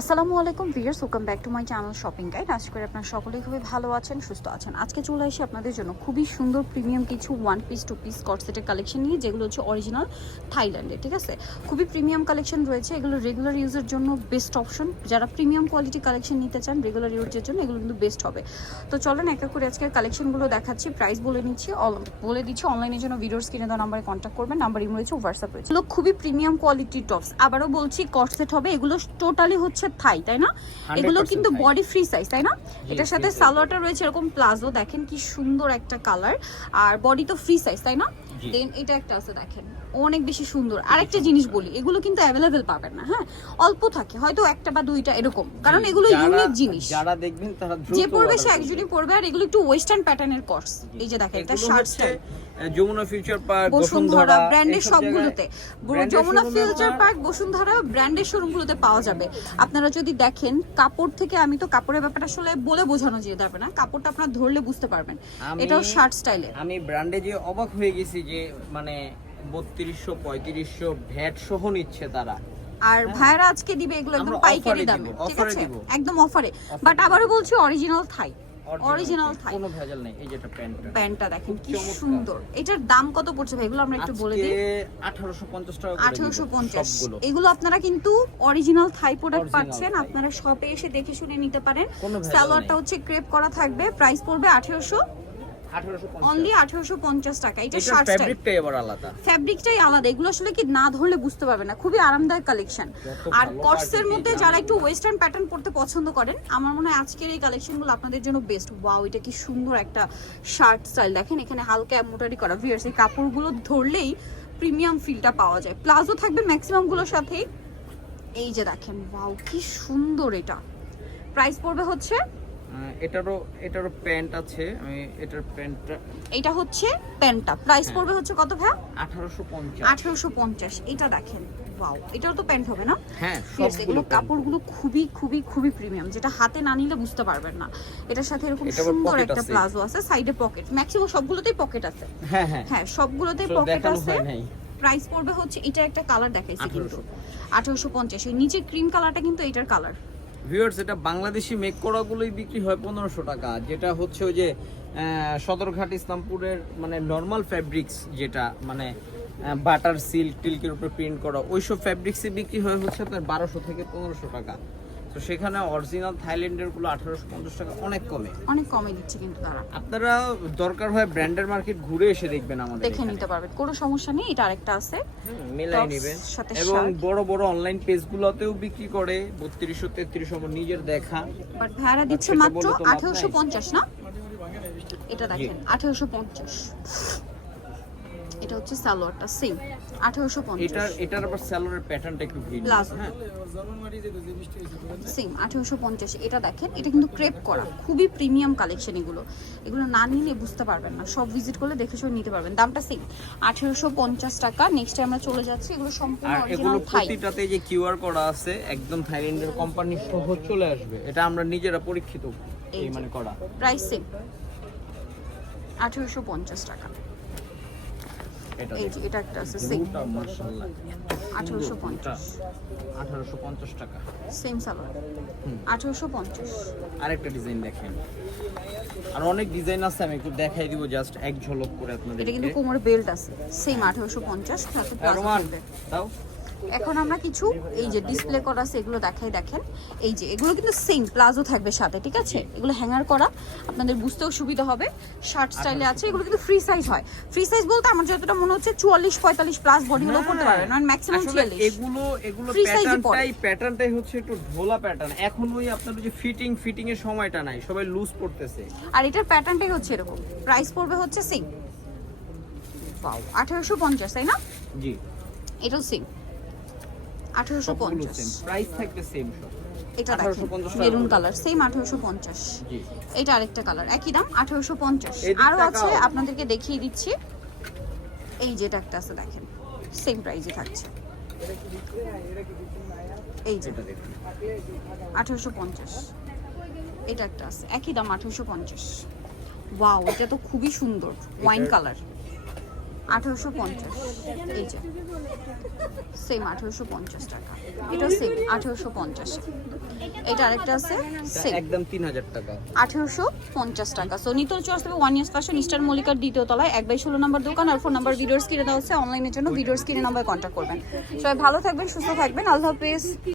আসসালামু আলাইকুম viewers welcome back to my channel shopping guide. আশা করি আপনারা সকলেই খুবই ভালো আছেন, সুস্থ আছেন। আজকে চলে আসি আপনাদের জন্য খুবই সুন্দর প্রিমিয়াম কিছু ওয়ান পিস টু পিস কটসেটের কালেকশন নিয়ে, যেগুলো হচ্ছে অরিজিনাল থাইল্যান্ডে ঠিক আছে? খুবই প্রিমিয়াম কালেকশন রয়েছে, এগুলো রেগুলার ইউজের জন্য বেস্ট অপশন যারা প্রিমিয়াম কোয়ালিটি কালেকশন নিতে চান রেগুলার ইউজের জন্য এগুলো কিন্তু বেস্ট হবে। তো চলেন, এক করে আজকের কালেকশনগুলো দেখাচ্ছি প্রাইস বলে নিচ্ছি বলে দিচ্ছি অনলাইনের জন্য ভিডিওস কিনে দেওয়া নাম্বারে কন্ট্যাক্ট করবেন নাম্বার ইমো রয়েছে হোয়াটসঅ্যাপ রয়েছে। এগুলো খুবই প্রিমিয়াম কোয়ালিটি টপস আবারও বলছি কটসেট হবে, এগুলো টোটালি হচ্ছে থাই তাই না? এগুলো কিন্তু বডি ফ্রি সাইজ তাই না? এটার সাথে সালোয়ারটা রয়েছে এরকম প্লাজো দেখেন কি সুন্দর একটা কালার আর বডি তো ফ্রি সাইজ তাই না। দেন এটা একটা আছে দেখেন অনেক বেশি সুন্দর। আরেকটা জিনিস বলি এগুলো কিন্তু অ্যাভেলেবেল পাবেন না হ্যাঁ? অল্প থাকে হয়তো একটা বা দুইটা এরকম। কারণ এগুলো ইউনিক জিনিস। যারা দেখবেন তারা দ্রুত যে পড়বে সে একজনই পড়বে আর এগুলো একটু ওয়েস্টার্ন প্যাটার্নের কোর্স এই যে দেখেন এটা shirt style Jamuna Future Park Bashundhara ব্র্যান্ডের সবগুলোতে। যমুনা ফিউচার পার্ক বসুন্ধরা ব্র্যান্ডের শোরুমগুলোতে পাওয়া যাবে। আপনারা যদি দেখেন কাপড় থেকে আমি তো কাপড়ের ব্যাপারটা আসলে বলে বোঝানো যেতে যাবে না। কাপড়টা আপনারা ধরলে বুঝতে পারবেন। এটাও শার্ট স্টাইলে আমি ব্র্যান্ডে যে অবাক হয়ে গেছি যে মানে বত্রিশশো পঁয়ত্রিশশো ভ্যাট সহ নিচ্ছে তারা। আর ভাইরা আজকে দিবে এগুলো একদম পাইকারি দামে ঠিক আছে? একদম অফারে বাট আবারও বলছি অরিজিনাল থাই। অরিজিনাল থাই। কোনো ভেজাল নেই এই প্যান্টটা। প্যান্টটা দেখেন কি সুন্দর। এটার দাম কত পড়ছে ভাই? এগুলো আমরা একটু বলে দিই। আঠারোশো পঞ্চাশ টাকা করে আঠারোশো দিব, পঞ্চাশ। সবগুলো। এগুলো আপনারা কিন্তু অরিজিনাল থাই প্রোডাক্ট পাচ্ছেন। আপনারা শপে এসে দেখে শুনে নিতে পারেন। সালোয়ারটা হচ্ছে ক্রেপ করা থাকবে। প্রাইস পড়বে আঠেরোশো আঠারোশো। অনলি আঠেরোশো পঞ্চাশ টাকা। এটা শার্ট ফ্যাব্রিকটাই আবার আলাদা। ফ্যাব্রিকটাই আলাদা। এগুলো আসলে কি না ধরলে বুঝতে পারবে না। খুবই আরামদায়ক কালেকশন আর কটসের মধ্যে যারা একটু ওয়েস্টার্ন প্যাটার্ন পড়তে পছন্দ করেন আমার মনে হয় আজকের এই কালেকশনগুলো আপনাদের জন্য বেস্ট ওয়াও এটা কি সুন্দর একটা শার্ট স্টাইল দেখেন এখানে হালকা করা ভিয়ার্স এই কাপড়গুলো ধরলেই প্রিমিয়াম ফিলটা পাওয়া যায়। প্লাজো থাকবে ম্যাক্সিমামগুলোর সাথেই। এই যে দেখেন ওয়াও কি সুন্দর এটা। প্রাইস পড়বে হচ্ছে এটারও এটারও প্যান্ট আছে। আমি এটার প্যান্টটা এটা হচ্ছে প্যান্টটা। প্রাইস হ্যাঁ। পড়বে হচ্ছে কত ভাই আঠারোশো পঞ্চাশ। আঠারোশো পঞ্চাশ। এটা দেখেন। ওয়াও এটাও তো প্যান্ট হবে না? হ্যাঁ এগুলো কাপড়গুলো খুবই খুবই খুবই প্রিমিয়াম যেটা হাতে না নিলে বুঝতে পারবেন না। এটার সাথে এরকম সুন্দর একটা প্লাজো আছে সাইডে পকেট ম্যাক্সিমাম সবগুলোতেই পকেট আছে। হ্যাঁ হ্যাঁ। হ্যাঁ সবগুলোতেই পকেট আছে। প্রাইস পড়বে হচ্ছে এটা একটা কালার দেখাইছি কিন্তু। 1850 আঠারোশো পঞ্চাশ। এই নিচের ক্রিম কালারটা কিন্তু এটার কালার ভিউয়ার্স এটা বাংলাদেশি মেক করাগুলোই বিক্রি হয় পনেরোশো টাকা। যেটা হচ্ছে ওই যে সদরঘাট ইসলামপুরের মানে নর্মাল ফ্যাব্রিক্স যেটা মানে বাটার সিল্ক টিল্কের উপরে প্রিন্ট করা, ওইসব ফ্যাব্রিক্সে বিক্রি হয় হচ্ছে আপনার বারোশো থেকে পনেরোশো টাকা। তো সেখানে অরিজিনাল থাইল্যান্ডেরগুলো আঠারোশো পঞ্চাশ টাকা অনেক কমে। অনেক কমে দিচ্ছে কিন্তু তারা। আপনারা দরকার হয় ব্র্যান্ডের মার্কেট ঘুরে এসে দেখবেন আমাদের দেখে নিতে পারবেন। কোনো সমস্যা নেই এটা আরেকটা আছে। মেলাই নেবেন। এবং বড় বড় অনলাইন পেজগুলোতেও বিক্রি করে বত্রিশশো তেত্রিশশো আমার নিজের দেখা। বাট ভাড়া দিচ্ছে মাত্র আঠারোশো পঞ্চাশ না? এটা দেখেন আঠারোশো পঞ্চাশ। এটা হচ্ছে সালোয়ারটা সেম আঠারোশো এটার এটার আবার স্যালোরের প্যাটার্নটা একটু ভিন্ন। হ্যাঁ? সেম আঠারোশো পঞ্চাশ। এটা দেখেন এটা কিন্তু ক্রেপ করা খুবই প্রিমিয়াম কালেকশন এগুলো। এগুলো না নিলে বুঝতে পারবেন না। সব ভিজিট করলে দেখে শুনে নিতে পারবেন। দামটা সেম আঠারোশো পঞ্চাশ টাকা। নেক্সট টাইম আমরা চলে যাচ্ছি এগুলো সম্পূর্ণ অরিজিনাল থাই প্রতিটাতে যে কিউআর করা আছে একদম থাইল্যান্ডের কোম্পানি সহ চলে আসবে। এটা আমরা নিজেরা পরীক্ষিত এই মানে করা। প্রাইস সেম আঠারোশো পঞ্চাশ টাকা। এটা এই যে এটা একটা আছে সেম মাশাআল্লাহ। আঠারোশো পঞ্চাশ। আঠারোশো পঞ্চাশ টাকা। সেম সালোয়ার হুম। আঠারোশো পঞ্চাশ। আরেকটা ডিজাইন দেখেন। আর অনেক ডিজাইন আছে আমি একটু দেখাই দিব জাস্ট এক ঝলক করে আপনাদের এটা কিন্তু কোমরে বেল্ট আছে। সেম আঠারোশো পঞ্চাশ সাথে প্লাজো রোমান দাও। এখন আমরা কিছু এই যে ডিসপ্লে করা আছে এগুলো দেখাই দেখেন। এই যে এগুলো কিন্তু সেম প্লাজো থাকবে সাথে ঠিক আছে? এগুলো হ্যাঙ্গার করা আপনাদের বুঝতেও সুবিধা হবে। শার্ট স্টাইলে আছে এগুলো কিন্তু ফ্রি সাইজ হয়। ফ্রি সাইজ বলতে আমার যতটা মনে হচ্ছে চুয়াল্লিশ পঁয়তাল্লিশ প্লাস বডি হলেও পড়তে পারবেন মানে ম্যাক্সিমাম আসলে ছিয়াল্লিশ। এগুলো এগুলো এ প্যাটার্নটাই প্যাটার্নটাই হচ্ছে একটু ঢোলা প্যাটার্ন এখন ওই আপনার যে ফিটিং ফিটিং এর সময়টা নাই সবাই লুজ পড়তেছে। আর এটার প্যাটার্নটাই হচ্ছে এরকম। প্রাইস পড়বে হচ্ছে সেম পাও আঠারোশো পঞ্চাশ তাই না? জি। এটাও সেম আঠারোশো পঞ্চাশ। সেম প্রাইস থাকবে সেম এটা 1850 মেরুন কালার সেম আঠারোশো পঞ্চাশ। এটা আরেকটা কালার একই দাম আঠারোশো পঞ্চাশ। আরও আছে আপনাদেরকে দেখিয়ে দিচ্ছি। এই যেটা একটা আছে দেখেন সেম প্রাইসে থাকছে। এই যে আঠারোশো পঞ্চাশ। এটা একটা আছে একই দাম আঠারোশো পঞ্চাশ। ওয়াও এটা তো খুবই সুন্দর ওয়াইন কালার আঠেরোশো পঞ্চাশ। এই যে। সেম আঠেরোশো পঞ্চাশ টাকা। এটাও সেম আঠেরোশো পঞ্চাশ। এটা আরেকটা আছে সেম একদম তিন হাজার টাকা। আঠেরোশো পঞ্চাশ টাকা। সো নিতল চয়েস হবে ওয়ান ইয়ার্স ফ্যাশন ইস্টার মল্লিকার দ্বিতীয় তলায় এক বাই ষোলো নম্বর দোকান আর ফোন নাম্বার ভিডিওর স্ক্রিনে দেওয়া হচ্ছে। অনলাইনের জন্য ভিডিওর স্ক্রিনে নাম্বার কন্ট্যাক্ট করবেন। সবাই ভালো থাকবেন সুস্থ থাকবেন। আল্লাহ হাফেজ।